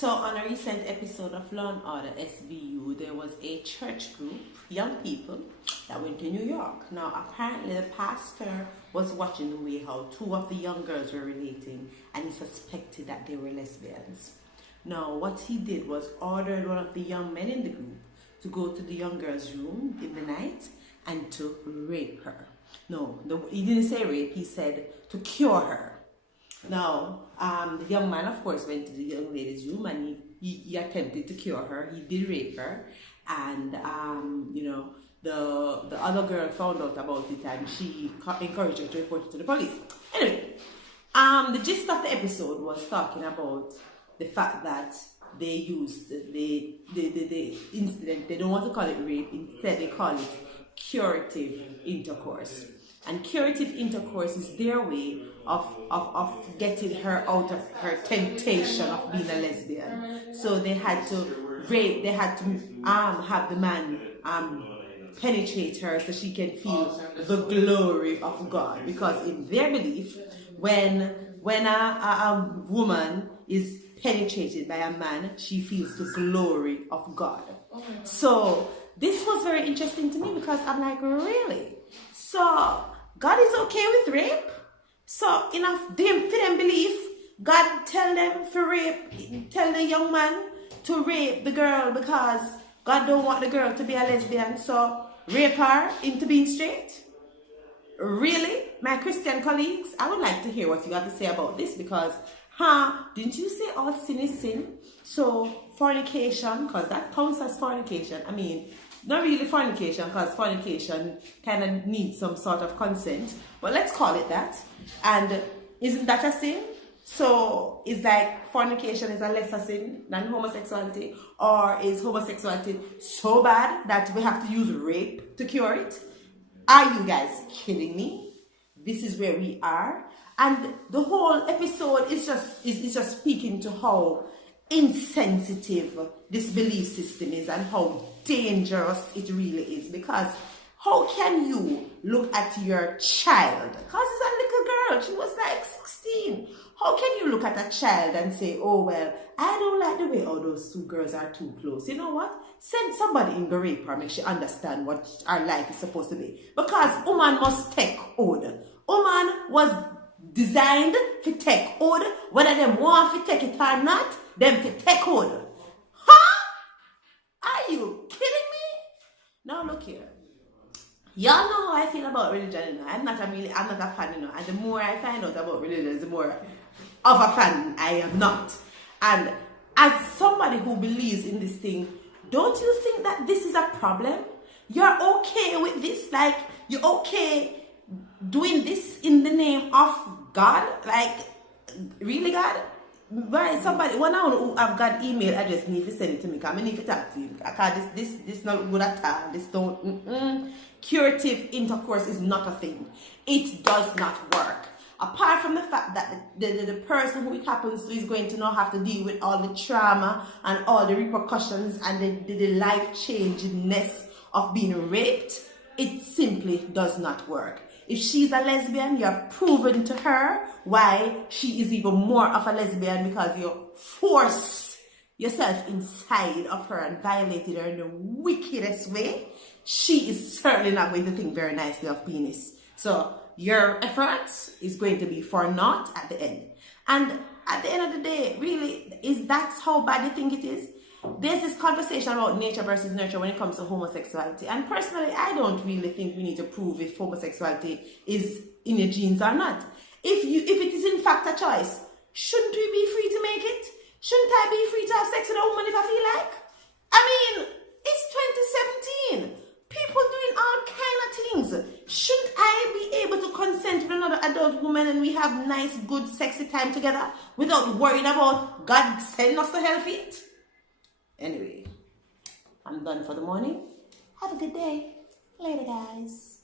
So on a recent episode of Law and Order SVU, there was a church group, young people, that went to New York. Now apparently the pastor was watching the way how two of the young girls were relating, and he suspected that they were lesbians. Now what he did was ordered one of the young men in the group to go to the young girl's room in the night and to rape her. No, he didn't say rape, he said to cure her. Now, the young man, of course, went to the young lady's room and he attempted to cure her. He did rape her, and the other girl found out about it and she encouraged her to report it to the police. Anyway, the gist of the episode was talking about the fact that they used the incident. They don't want to call it rape. Instead, they call it curative intercourse. And curative intercourse is their way of getting her out of her temptation of being a lesbian. So they had to rape, they had to have the man penetrate her so she can feel the glory of God. Because in their belief, when a woman is penetrated by a man, she feels the glory of God. So this was very interesting to me because I'm like, really? So God is okay with rape? So enough for them believe God tell them to rape, tell the young man to rape the girl because God don't want the girl to be a lesbian, so rape her into being straight? Really? My Christian colleagues, I would like to hear what you have to say about this because, didn't you say all sin is sin? So fornication, because that counts as fornication. I mean, not really fornication, because fornication kind of needs some sort of consent, but let's call it that. And isn't that a sin? So is like fornication is a lesser sin than homosexuality, or is homosexuality so bad that we have to use rape to cure it? Are you guys kidding me? This is where we are, and the whole episode is just speaking to how insensitive this belief system is and how dangerous it really is. Because how can you look at your child, because it's a little girl, she was like 16, how can you look at a child and say, oh well, I don't like the way all those two girls are too close? You know what, send somebody in the rape her, make she understand what our life is supposed to be. Because woman must take order. Woman was designed to take order, whether them want to take it or not, them to take order. Are you kidding me? Now look here. Y'all know how I feel about religion, you know. I'm not a fan, you know. And the more I find out about religion, the more of a fan I am not. And as somebody who believes in this thing, don't you think that this is a problem? You're okay with this? Like, you're okay doing this in the name of God? Like, really, God? Why somebody, one who have got email address need to send it to me, because I need to talk to you. Because this not good at all. This don't, Curative intercourse is not a thing. It does not work. Apart from the fact that the person who it happens to is going to now have to deal with all the trauma and all the repercussions and the life-changingness of being raped, it simply does not work. If she's a lesbian, you have proven to her why she is even more of a lesbian, because you forced yourself inside of her and violated her in the wickedest way. She is certainly not going to think very nicely of penis. So your efforts is going to be for naught at the end. And at the end of the day, really, is that how bad you think it is? There's this conversation about nature versus nurture when it comes to homosexuality. And personally, I don't really think we need to prove if homosexuality is in your genes or not. If it is in fact a choice, shouldn't we be free to make it? Shouldn't I be free to have sex with a woman if I feel like? I mean, it's 2017. People doing all kind of things. Shouldn't I be able to consent with another adult woman and we have nice, good, sexy time together without worrying about God sending us to hell for it? Anyway, I'm done for the morning. Have a good day. Later, guys.